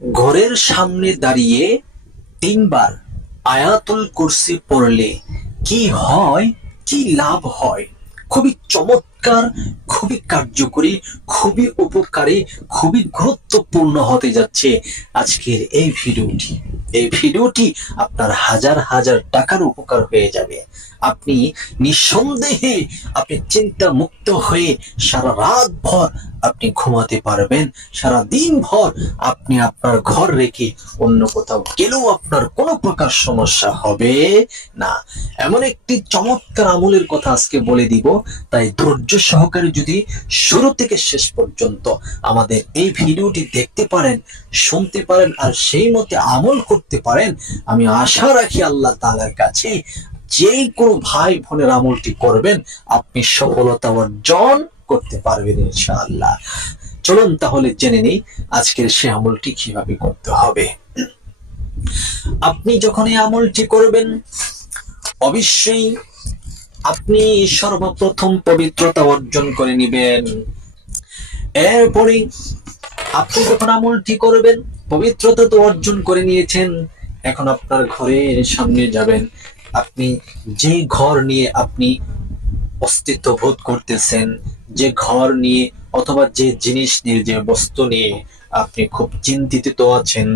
ঘরের সামনে দাঁড়িয়ে 3 বার আয়াতুল কুরসি পড়লে কি হয়, কি লাভ হয়? খুবই চমৎকার, খুবই কার্যকরী, খুবই উপকারী, খুবই গুরুত্বপূর্ণ হতে যাচ্ছে আজকের এই ভিডিওটি। এই ভিডিওটি আপনার হাজার হাজার টাকার উপকার হয়ে যাবে। আপনি নিঃসন্দেহে আপনি চিন্তা মুক্ত হয়ে সারা রাত ভর আপনি ঘুমাতে পারবেন। সারা দিন ভর আপনি আপনার ঘর রেখে অন্য কোথাও গেলেও আপনার কোনো প্রকার সমস্যা হবে না। এমন একটি চমৎকার আমলের কথা আজকে বলে দিব, তাই ধৈর্য সহকারে যদি শুরু থেকে শেষ পর্যন্ত আমাদের এই ভিডিওটি দেখতে পারেন, শুনতে পারেন আর সেই মতে আমল করতে পারেন, আমি আশা রাখি আল্লাহ তাআলার কাছে যে কোনো ভাই বোনের আমলটি করবেন আপনি সফলতা অর্জন করতে পারবেন ইনশাআল্লাহ। চলুন তাহলে জেনে নিই আজকের সে আমলটি কিভাবে করতে হবে। আপনি যখন এই আমলটি করবেন অবশ্যই আপনি সর্বপ্রথম পবিত্রতা অর্জন করে নেবেন। এরপরে আপনি যখন আমলটি করবেন পবিত্রতা তো অর্জন করে নিয়েছেন, এখন আপনার ঘরের সামনে যাবেন। আপনি যে ঘর নিয়ে আপনি অস্তিত্ব বোধ করতেছেন, যে ঘর নিয়ে অথবা যে জিনিস নিয়ে, যে বস্তু নিয়ে আপনি খুব চিন্তিত আছেন,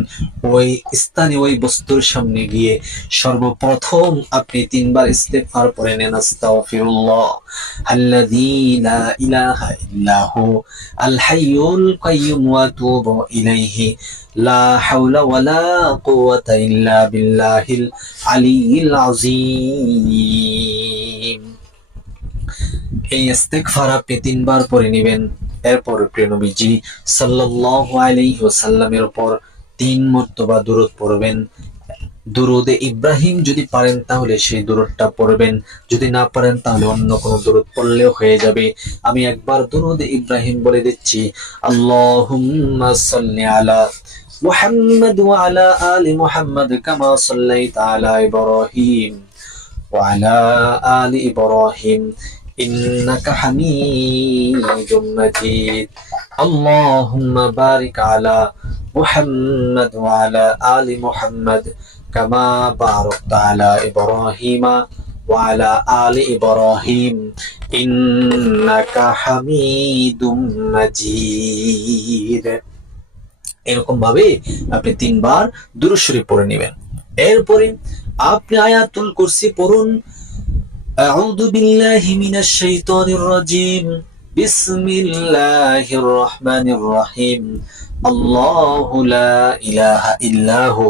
ওই স্থানে ওই বস্তুর সামনে গিয়ে সর্বপ্রথম আপনি 3 বার ইস্তেগফার পড়ে নেন। আস্তাগফিরুল্লাহ আল্লাযী লা ইলাহা ইল্লাহু আল হাইয়ুল কাইয়্যুম ওয়া আতুবু ইলাইহি লা হাওলা ওয়ালা কুওয়াতা ইল্লা বিল্লাহিল আলিয়্যিল আযীম। এই ইস্তেগফার আপনি 3 বার পড়ে নেবেন। এরপর প্রিয় নবীজি সাল্লাল্লাহু আলাইহি ওয়াসাল্লামের উপর 3 মর্তবা দুরূদ পড়বেন। দুরূদে ইব্রাহিম যদি পারেন তাহলে সেই দুরূদটা পড়বেন, যদি না পারেন তাহলে অন্য কোনো দুরূদ পড়লেও হয়ে যাবে। আমি একবার দুরূদে ইব্রাহিম বলে দিচ্ছি, আল্লাহুম্মা সাল্লি আলা মুহাম্মাদ ওয়া আলা আলি মুহাম্মাদ কামা সাল্লাইতা আলা ইব্রাহিম ওয়া আলা আলি ইব্রাহিম ইন্নাকা হামিদুম মাজিদ। আল্লাহুম্মা বারিক আলা মুহাম্মাদ ওয়া আলা আলি মুহাম্মাদ কামা বারাকতা আলা ইব্রাহিম ওয়া আলা আলি ইব্রাহিম ইন্নাকা হামিদুম মাজিদ। এরকম ভাবে আপনি 3 বার দুরূদ শরীফ পড়ে নেবেন। এরপরে আপনি আয়াতুল কুরসি পড়ুন। আউযু বিল্লাহি মিনাশ শাইতানির রাজিম। বিসমিল্লাহির রহমানির রহিম। আল্লাহু লা ইলাহা ইল্লাহু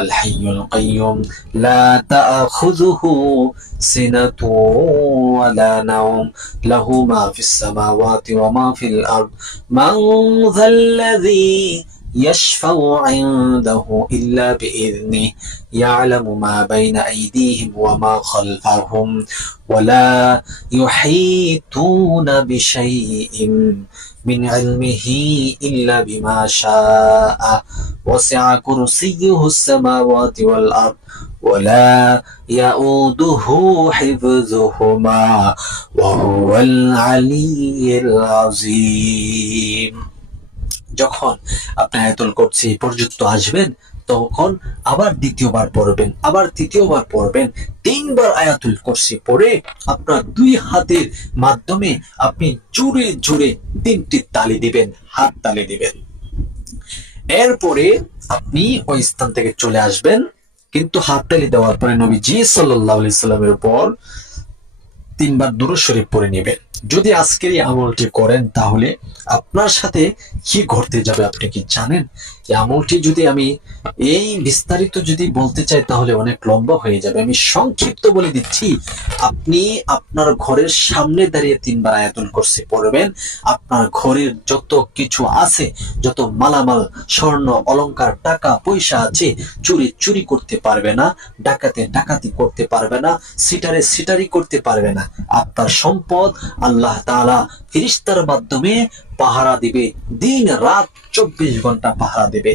আল হাইয়ুল কাইয়্যুম লা তা'খুযুহু সিনাতুন ওয়া লা নাওম লাহু মা ফিস সামাওয়াতি ওয়া মা ফিল আরদ মান যাল্লাযী يشفع عنده إلا بإذنه يعلم ما بين أيديهم وما خلفهم ولا يحيطون بشيء من علمه إلا بما شاء وسع كرسيه السماوات والأرض ولا يؤوده حفظهما وهو العلي العظيم। যখন আপনি আয়াতুল কুরসি পর্যন্ত আসবেন তখন আবার দ্বিতীয়বার পড়বেন, আবার তৃতীয়বার পড়বেন। 3 বার আয়াতুল কুরসি পড়ে আপনার 2 হাতের মাধ্যমে আপনি জোরে জোরে 3টি তালি দিবেন, হাত তালি দিবেন। এরপরে আপনি ওই স্থান থেকে চলে আসবেন, কিন্তু হাত তালি দেওয়ার পরে নবীজি সাল্লাল্লাহু আলাইহি সাল্লামের উপর 3 বার দুরূদ শরীফ পড়ে নেবেন। যদি আজকের এই আমলটি করেন তাহলে আপনার সাথে কি ঘটতে যাবে আপনি কি জানেন? এই আমলটি যদি আমি এই বিস্তারিত যদি বলতে চাই তাহলে অনেক লম্বা হয়ে যাবে, আমি সংক্ষিপ্ত বলে দিচ্ছি। আপনি আপনার ঘরের সামনে দাঁড়িয়ে 3 বার আয়াতুল কুরসি পড়বেন। আপনার ঘরের যত কিছু আছে, যত মালামাল, স্বর্ণ অলংকার, টাকা পয়সা আছে, চুরি করতে পারবে না, ডাকাতি করতে পারবে না, সিটারি করতে পারবে না। আপনার সম্পদ আল্লাহ তাআলা ফেরেশতার মাধ্যমে পাহারা দিবে, দিন রাত 24 ঘন্টা পাহারা দিবে।